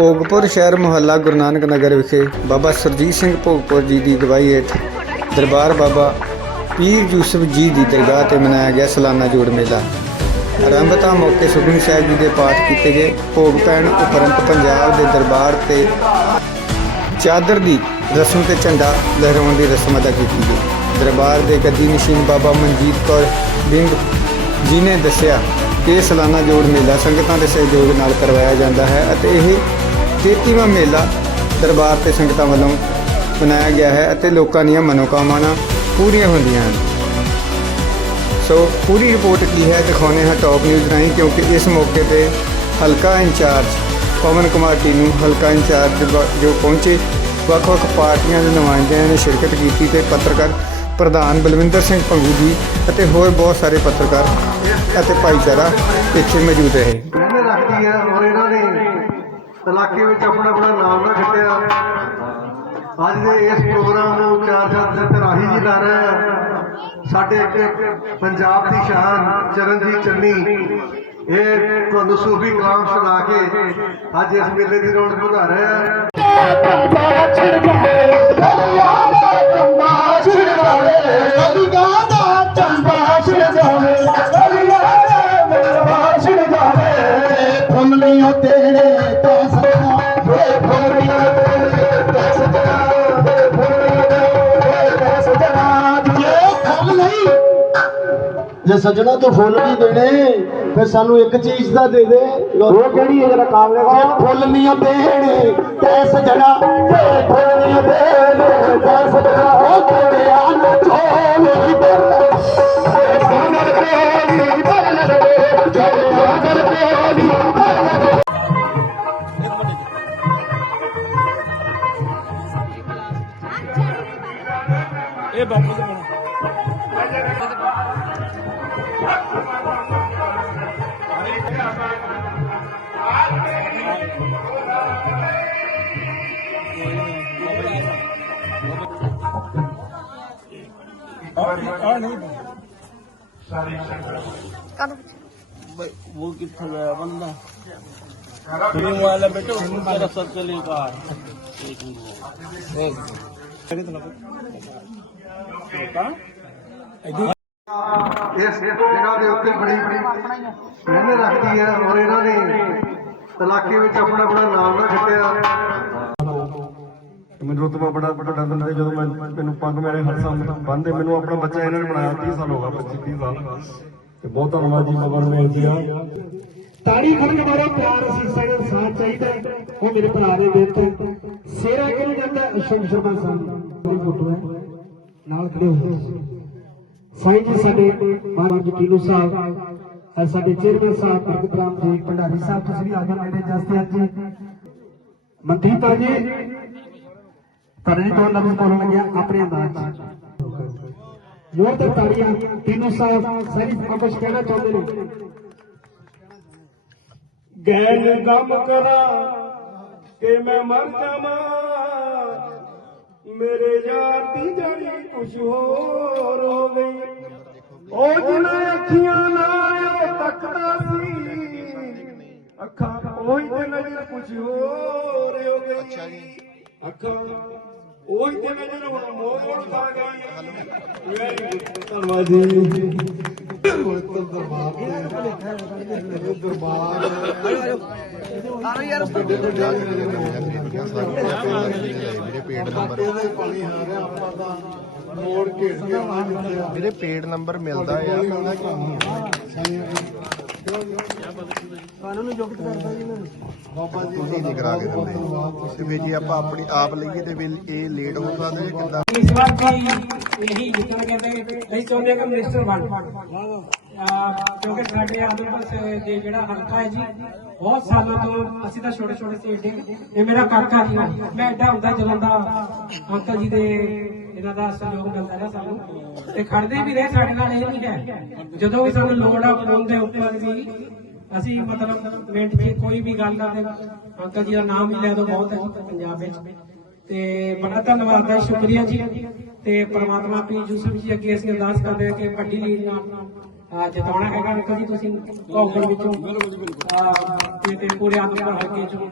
ਭੋਗਪੁਰ ਸ਼ਹਿਰ ਮੁਹੱਲਾ ਗੁਰੂ ਨਾਨਕ ਨਗਰ ਵਿਖੇ ਬਾਬਾ ਸਰਜੀਤ ਸਿੰਘ ਭੋਗਪੁਰ ਜੀ ਦੀ ਅਗਵਾਈ ਹੇਠ ਦਰਬਾਰ ਬਾਬਾ ਪੀਰ ਯੂਸਫ ਜੀ ਦੀ ਦਰਗਾਹ ਤੇ ਮਨਾਇਆ ਗਿਆ ਸਾਲਾਨਾ ਜੋੜ ਮੇਲਾ। ਆਰੰਭਤਾ ਮੌਕੇ ਸੁਖਮਨੀ ਸਾਹਿਬ ਜੀ ਦੇ ਪਾਠ ਕੀਤੇ ਗਏ। ਭੋਗ ਪੈਣ ਉਪਰੰਤ ਪੰਜਾਬ ਦੇ ਦਰਬਾਰ ਤੇ ਚਾਦਰ ਦੀ ਰਸਮ ਤੇ ਝੰਡਾ ਲਹਿਰਾਉਣ ਦੀ ਰਸਮ ਅਦਾ ਕੀਤੀ ਗਈ। ਦਰਬਾਰ ਦੇ ਗੱਦੀ ਮਸ਼ੀਨ ਬਾਬਾ ਮਨਜੀਤ ਕੌਰ ਬਿੰਗ ਜੀ ਨੇ ਦੱਸਿਆ ਕਿ ਸਾਲਾਨਾ ਜੋੜ ਮੇਲਾ ਸੰਗਤਾਂ ਦੇ ਸਹਿਯੋਗ ਨਾਲ ਕਰਵਾਇਆ ਜਾਂਦਾ ਹੈ ਅਤੇ ਇਹ 33ਵਾਂ ਮੇਲਾ ਦਰਬਾਰ ਤੇ ਸੰਗਤਾਂ ਵੱਲੋਂ ਮਨਾਇਆ ਗਿਆ ਹੈ ਅਤੇ ਲੋਕਾਂ ਦੀਆਂ ਮਨੋਕਾਮਨਾਵਾਂ ਪੂਰੀਆਂ ਹੁੰਦੀਆਂ ਹਨ। ਸੋ ਪੂਰੀ ਰਿਪੋਰਟ ਕੀ ਹੈ ਦਿਖਾਉਂਦੇ ਹਾਂ ਟੌਪ ਨਿਊਜ਼ ਰਾਹੀਂ ਕਿਉਂਕਿ ਇਸ ਮੌਕੇ ਤੇ ਹਲਕਾ ਇੰਚਾਰਜ ਪਵਨ ਕੁਮਾਰ ਨੂੰ ਹਲਕਾ ਇੰਚਾਰਜ ਜੋ ਪਹੁੰਚੇ, ਵੱਖ-ਵੱਖ ਪਾਰਟੀਆਂ ਦੇ ਨੁਮਾਇੰਦਿਆਂ ਨੇ ਸ਼ਿਰਕਤ ਕੀਤੀ ਤੇ ਪੱਤਰਕਾਰ ਪ੍ਰਧਾਨ ਬਲਵਿੰਦਰ ਸਿੰਘ ਪੰਗੂ ਜੀ ਅਤੇ ਹੋਰ ਬਹੁਤ ਸਾਰੇ ਪੱਤਰਕਾਰ ਅਤੇ ਭਾਈਚਾਰਾ ਇੱਥੇ ਮੌਜੂਦ ਰਹੇ ਇਹਨੇ ਰੱਖਦੀ ਹੈ ਔਰ ਇਹਨਾਂ ਨੇ ਇਲਾਕੇ ਵਿੱਚ ਆਪਣਾ ਆਪਣਾ ਨਾਮ ਨਾ ਖੱਟਿਆ। ਅੱਜ ਦੇ ਇਸ ਪ੍ਰੋਗਰਾਮ ਨੂੰ ਚਾਰ ਚਾਰ ਦਿਨ ਤੇ ਰਾਹੀ ਜੀ ਲਾ ਰਹੇ ਆ। ਸਾਡੇ ਇੱਕ ਪੰਜਾਬ ਦੀ ਸ਼ਾਨ, ਚਰਨਜੀਤ ਚੰਨੀ। ਇਹ ਤੁਹਾਨੂੰ ਸੂਫੀ ਕਲਾਮ ਸੁਣਾ ਕੇ ਅੱਜ ਇਸ ਮੇਲੇ ਦੀ ਰੌਣਕ ਵਧਾ ਰਹੇ ਆ। ਜੇ ਸਜਣਾ ਤੂੰ ਫੁੱਲ ਨਹੀਂ ਦੇਣੇ ਫਿਰ ਸਾਨੂੰ ਇੱਕ ਚੀਜ਼ ਦਾ ਦੇ ਦੇ। ਉਹ ਕਿਹੜੀ ਹੈ ਜਰਾ ਕਾਮਲੇ ਕੋ ਫੁੱਲ ਨਹੀਂ ਦੇਣੇ ਤੇ ਸਜਣਾ ਵੇ ਫੁੱਲ ਨਹੀਂ ਦੇਣੇ ਤੇ ਸਜਣਾ ਉਹ ਤੇਰੇ ਆਨ ਚੋਲੀ ਬਰ ਸਾਨਰ ਕੋਲੀ ਬਰ ਜੋ ਆਦਰ ਕੋਲੀ ਬਰ ਇਹ ਬਾਪੂ ਦੇ ਬਣਾ ਆ ਨਹੀਂ वो कितना गया बंदा फिल्म वाला बेटे उसमें तेरा सर चलेगा एक मिनट ਇਸ ਜਗ੍ਹਾ ਦੇ ਉੱਤੇ ਬੜੀ ਬੜੀ ਮਿਹਨਤ ਰੱਖਦੀ ਹੈ ਔਰ ਇਹਨਾਂ ਨੇ ਇਲਾਕੇ ਵਿੱਚ ਆਪਣਾ ਆਪਣਾ ਨਾਮ ਨਾ ਖੱਟਿਆ ਮੈਨੂੰ ਰੁਤਬਾ ਬੜਾ ਵੱਡਾ ਦਿੰਦਾ ਜਦੋਂ ਮੈਂ ਮੈਨੂੰ ਪੱਗ ਮੇਰੇ ਹਰ ਸਾਹਮਣੇ ਬੰਨਦੇ ਮੈਨੂੰ ਆਪਣਾ ਬੱਚਾ ਇਹਨਾਂ ਨੇ ਬਣਾਇਆ 30 ਸਾਲ ਹੋ ਗਏ 25 ਸਾਲ। ਤੇ ਬਹੁਤ ਧੰਨਵਾਦ ਜੀ, ਮਗਰ ਮੇਲ ਜੀ ਆ ਤਾੜੀ ਖੜਨ ਵਾਲਾ ਪਿਆਰ ਅਸੀਂ ਸਾਡੇ ਸਾਥ ਚਾਹੀਦਾ ਉਹ ਮੇਰੇ ਭਰਾ ਦੇ ਦਿਲ ਤੋਂ। ਸੇਰਾ ਕਿਉਂ ਜਾਂਦਾ? ਅਸ਼ੋਕ ਸ਼ਰਮਾ ਸਾਹਿਬ ਦੀ ਫੋਟੋ ਹੈ। ਨਾਲ ਖੜੇ ਹੋਏ ਸਾਈਂ ਜੀ, ਸਾਡੇ ਮਹਾਰਾਜ ਜੀ ਸਾਹਿਬ ਸਾਡੇ ਚੇਅਰਮੈਨ ਸਾਹਿਬ ਭਗਤ ਜੀ, ਭੰਡਾਰੀ ਸਾਹਿਬ, ਤੁਸੀਂ ਵੀ ਆ ਜਾਓ ਮੇਰੇ ਜਸਤੇ ਅੱਜ ਮਨਦੀਪ ਜੀ ਪਰ ਜੀ ਤੋਂ ਲਫ਼ਜ਼ ਬੋਲਣ ਲੱਗਿਆ ਆਪਣੇ ਅੰਦਾਜ਼ ਚ। ਜ਼ੋਰ ਤੇ ਤਾੜੀਆਂ ਟੀਨੂ ਸਾਹਿਬ, ਸਾਰੀ ਕੁਝ ਕਹਿਣਾ ਚਾਹੁੰਦੇ ਨੇ? ਗੈਨ ਗਮ ਕਰਾਂ ਕਿ ਮੈਂ ਮਰ ਜਾਵਾਂ, ਮੇਰੇ ਯਾਰ ਦੀ ਜਾਨੀ ਕੁਛ ਹੋਰ ਹੋ ਗਈ ਉਹ ਜਿਹਨਾਂ ਅੱਖੀਆਂ ਨਾਲ ਉਹ ਤੱਕਦਾ ਸੀ, ਅੱਖਾਂ ਉਹੀ ਤੇ ਨਜ਼ਰ ਕੁਛ ਹੋਰ ਹੋ ਗਈ ਅੱਛਾ ਜੀ ਅੱਖਾਂ ਉਹੀ ਤੇ ਨਜ਼ਰ ਹੁਣ ਮੋੜ ਮੋੜ ਖਾ ਗਈ ਵੈਰੀ ਗੁੱਡ ਧੰਨਵਾਦ ਜੀ। ਵੀਰੇ ਪੇਡ ਨੰਬਰ ਮਿਲਦਾ ਆ। ਮਿਲਦਾ ਕਿਉਂ ਨਹੀਂ ਤੁਸੀਂ ਨਹੀਂ ਕਰਾ ਕੇ ਦਿੰਦੇ ਤੇ ਵੀ ਜੇ ਆਪਾਂ ਆਪਣੀ ਆਪ ਲਈਏ ਤੇ ਵੀ ਇਹ ਲੇਟ ਹੋ ਸਕਦਾ ਜਾਂ ਕਿੱਦਾਂ? ਇਸ ਵਾਰ ਵੀ ਇਹੀ ਜਿੱਤਣਾ ਕਹਿੰਦੇ ਅਸੀਂ ਚਾਹੁੰਦੇ ਹਾਂ ਕਿ ਮਿਨਿਸਟਰ ਬਣ। ਅਹ ਕਿਉਂਕਿ ਸਾਡੇ ਆਦਮਪੁਰ ਦੇ ਜਿਹੜਾ ਹਲਕਾ ਹੈ ਜੀ ਬਹੁਤ ਸਾਲਾਂ ਤੋਂ ਅਸੀਂ ਤਾਂ ਛੋਟੇ ਛੋਟੇ ਸੀ ਏਡੇ ਇਹ ਮੇਰਾ ਕਾਕਾ ਜੀ ਮੈਂ ਐਡਾ ਹੁੰਦਾ ਜਦੋਂ ਦਾ ਅੰਕਲ ਜੀ ਦੇ ਇਹਨਾਂ ਦਾ ਸਹਿਯੋਗ ਮਿਲਦਾ ਰਿਹਾ ਸਾਨੂੰ। ਤੇ ਖੜਦੇ ਵੀ ਰਹੇ, ਸਾਡੇ ਨਾਲ ਇਹ ਨਹੀਂ ਹੈ। ਜਦੋਂ ਵੀ ਸਾਨੂੰ ਲੋੜ ਆ ਫੋਨ ਦੇ ਉੱਪਰ ਵੀ, ਅਸੀਂ ਮਤਲਬ ਮਿੰਟ 'ਚ ਕੋਈ ਵੀ ਗੱਲ ਦਾ ਅੰਕਲ ਜੀ ਦਾ ਨਾਮ ਹੀ ਲੈ ਦੋ ਬਹੁਤ ਹੈ ਪੰਜਾਬ ਵਿੱਚ। ਤੇ ਬੜਾ ਧੰਨਵਾਦ ਹੈ ਸ਼ੁਕਰੀਆ ਜੀ। ਤੇ ਪ੍ਰਮਾਤਮਾ ਪੀ ਯੂਸਫ ਜੀ ਅੱਗੇ ਅਸੀਂ ਅਰਦਾਸ ਕਰਦੇ ਹਾਂ ਕਿ ਵੱਡੀ ਲੀਡ ਨਾਲ ਜਿਤਾਉਣਾ ਹੈਗਾ। ਅੰਕਲ ਜੀ, ਤੁਸੀਂ ਕੌਂਕਰ ਵਿੱਚੋਂ ਤੇ ਪੂਰੇ ਆਦਮਪੁਰ ਹਲਕੇ ਚੋਂ